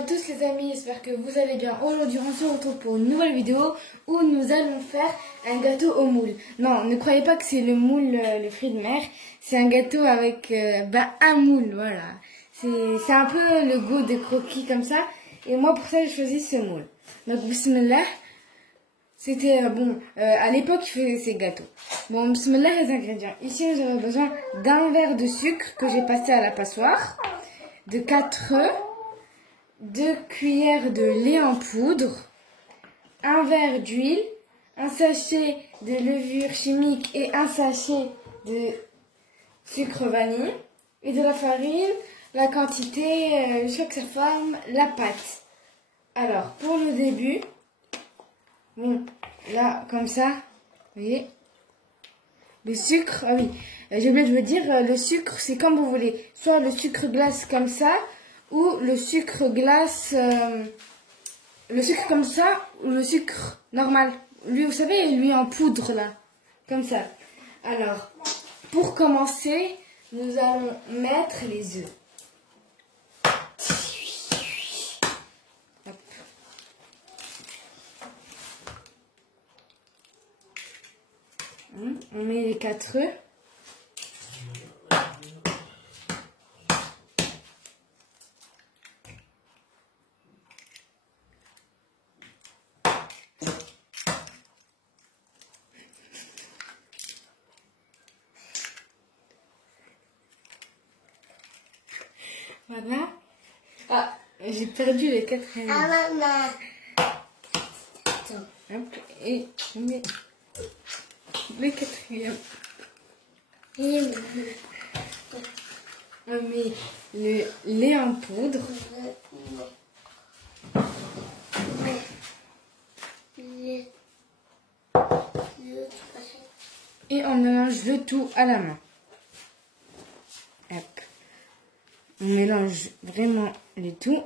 à tous les amis, j'espère que vous allez bien. Aujourd'hui on se retrouve pour une nouvelle vidéo où nous allons faire un gâteau au moule. Non, ne croyez pas que c'est le moule, le fruit de mer. C'est un gâteau avec un moule, voilà. C'est un peu le goût de croquis comme ça. Et moi pour ça j'ai choisi ce moule. Donc bismillah. C'était à l'époque il faisait ces gâteaux. Bon, bismillah les ingrédients. Ici nous avons besoin d'un verre de sucre que j'ai passé à la passoire, de 4 œufs, 2 cuillères de lait en poudre, un verre d'huile, un sachet de levure chimique et un sachet de sucre vanille et de la farine, la quantité, je crois que ça forme la pâte. Alors, pour le début, bon, là, comme ça, vous voyez, le sucre, ah oui, j'ai oublié de vous dire, le sucre, c'est comme vous voulez, soit le sucre glace comme ça, ou le sucre glace, le sucre comme ça, ou le sucre normal. Lui, vous savez, lui en poudre, là, comme ça. Alors, pour commencer, nous allons mettre les œufs. Hop. On met les 4 œufs. Voilà. Ah, j'ai perdu les 4 œufs. Ah, maman. Hop, et je mets le 4e. On met le lait en poudre. Et on mélange le tout à la main. Hop. On mélange vraiment le tout.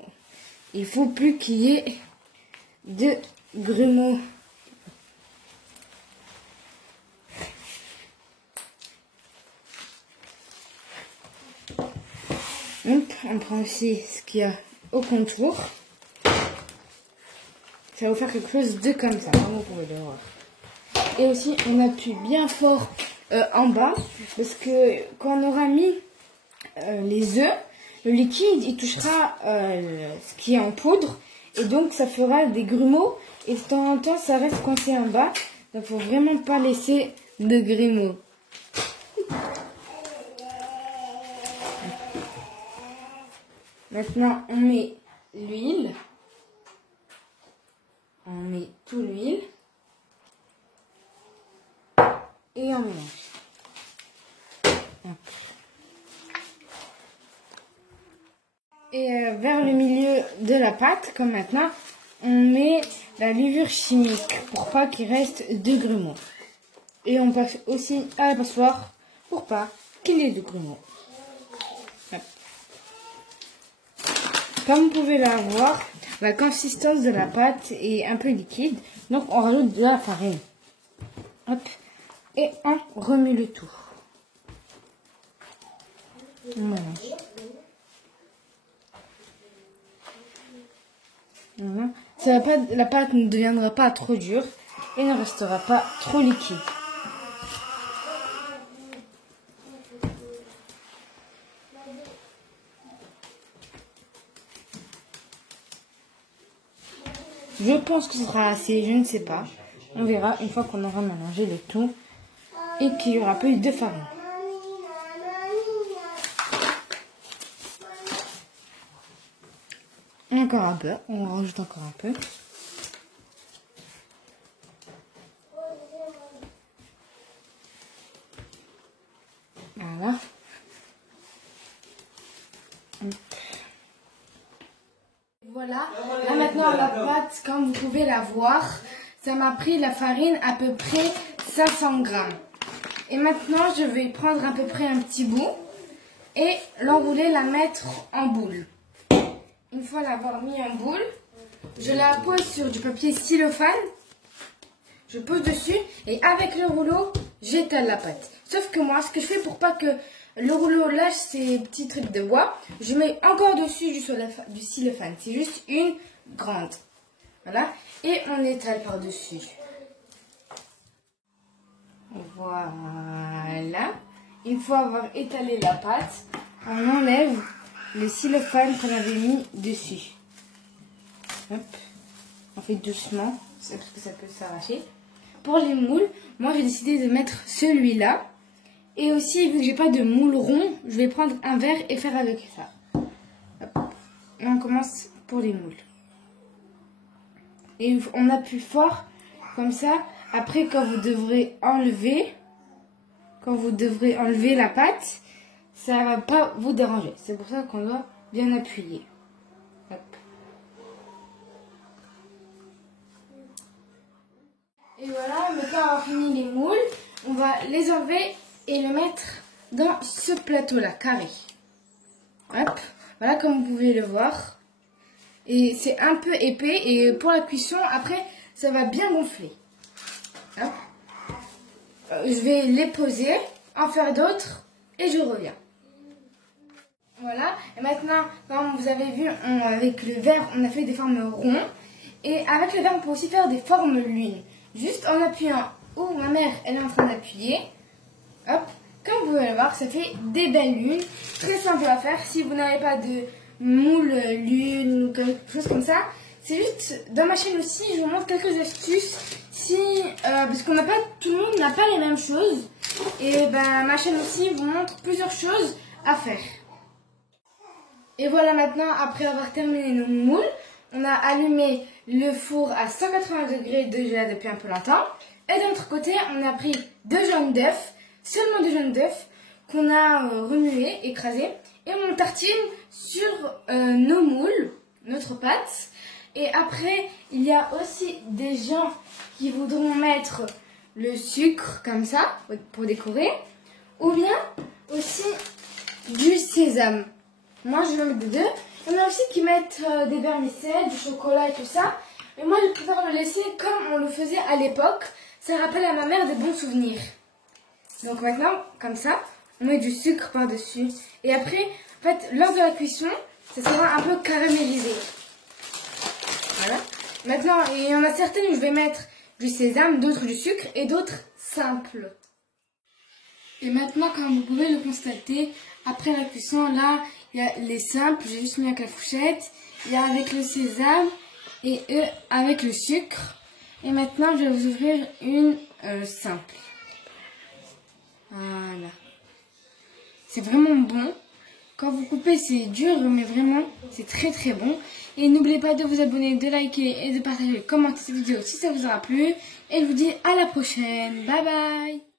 Il faut plus qu'il y ait de grumeaux. On prend aussi ce qu'il y a au contour. Ça va vous faire quelque chose de comme ça, vous pouvez le voir. Et aussi, on appuie bien fort en bas, parce que quand on aura mis les œufs, le liquide, il touchera ce qui est en poudre, et donc ça fera des grumeaux, et de temps en temps, ça reste coincé en bas, donc il faut vraiment pas laisser de grumeaux. Maintenant, on met l'huile. On met tout l'huile. Et on mélange. Et vers le milieu de la pâte, comme maintenant, on met la levure chimique pour pas qu'il reste de grumeaux. Et on passe aussi à la passoire pour pas qu'il y ait de grumeaux. Comme vous pouvez la voir, la consistance de la pâte est un peu liquide, donc on rajoute de la farine. Hop. Et on remue le tout. On mélange. Voilà. La pâte ne deviendra pas trop dure et ne restera pas trop liquide. Je pense que ce sera assez, je ne sais pas. On verra une fois qu'on aura mélangé le tout et qu'il y aura plus de farine. Encore un peu, on rajoute encore un peu. Voilà. Voilà, là maintenant la pâte, comme vous pouvez la voir, ça m'a pris la farine à peu près 500 grammes. Et maintenant je vais prendre à peu près un petit bout et l'enrouler, la mettre en boule. Une fois l'avoir mis en boule, je la pose sur du papier stylophane, je pose dessus et avec le rouleau, j'étale la pâte. Sauf que moi, ce que je fais pour pas que Le rouleau lâche ces petits trucs de bois. Je mets encore dessus du cellophane. C'est juste une grande. Voilà. Et on étale par-dessus. Voilà. Une fois avoir étalé la pâte, on enlève le cellophane qu'on avait mis dessus. Hop. On fait doucement, parce que ça peut s'arracher. Pour les moules, moi j'ai décidé de mettre celui-là. Et aussi, vu que j'ai pas de moule rond, je vais prendre un verre et faire avec ça. Hop. Et on commence pour les moules. Et on appuie fort, comme ça. Après, quand vous devrez enlever la pâte, ça va pas vous déranger. C'est pour ça qu'on doit bien appuyer. Hop. Et voilà, maintenant on a fini les moules. On va les enlever et le mettre dans ce plateau-là, carré. Hop, voilà comme vous pouvez le voir. Et c'est un peu épais et pour la cuisson, après, ça va bien gonfler. Hop. Je vais les poser, en faire d'autres et je reviens. Voilà, et maintenant, comme vous avez vu, avec le verre, on a fait des formes rondes. Et avec le verre, on peut aussi faire des formes lunes. Juste en appuyant où ma mère, elle est en train d'appuyer. Hop, comme vous pouvez le voir, ça fait des belles lunes. Très simple à faire. Si vous n'avez pas de moule lune ou quelque chose comme ça, c'est juste dans ma chaîne aussi, je vous montre quelques astuces. Parce qu'on n'a pas, tout le monde n'a pas les mêmes choses. Et ben ma chaîne aussi vous montre plusieurs choses à faire. Et voilà maintenant, après avoir terminé nos moules, on a allumé le four à 180 degrés déjà depuis un peu longtemps. Et de l'autre côté, on a pris 2 jaunes d'œufs, seulement 2 jaunes d'œufs, qu'on a remués, écrasés. Et on tartine sur nos moules, notre pâte. Et après, il y a aussi des gens qui voudront mettre le sucre comme ça, pour décorer. Ou bien aussi du sésame. Moi, je vais mettre des deux. Il y en a aussi qui mettent des vermicelles, du chocolat et tout ça. Mais moi, je préfère le laisser comme on le faisait à l'époque. Ça rappelle à ma mère des bons souvenirs. Donc maintenant, comme ça, on met du sucre par-dessus. Et après, en fait, lors de la cuisson, ça sera un peu caramélisé. Voilà. Maintenant, il y en a certaines où je vais mettre du sésame, d'autres du sucre et d'autres simples. Et maintenant, comme vous pouvez le constater, après la cuisson, là, il y a les simples, j'ai juste mis avec la fourchette. Il y a avec le sésame et eux avec le sucre. Et maintenant, je vais vous ouvrir une simple. Voilà. C'est vraiment bon. Quand vous coupez, c'est dur, mais vraiment, c'est très très bon. Et n'oubliez pas de vous abonner, de liker et de partager, de commenter cette vidéo si ça vous aura plu. Et je vous dis à la prochaine. Bye bye.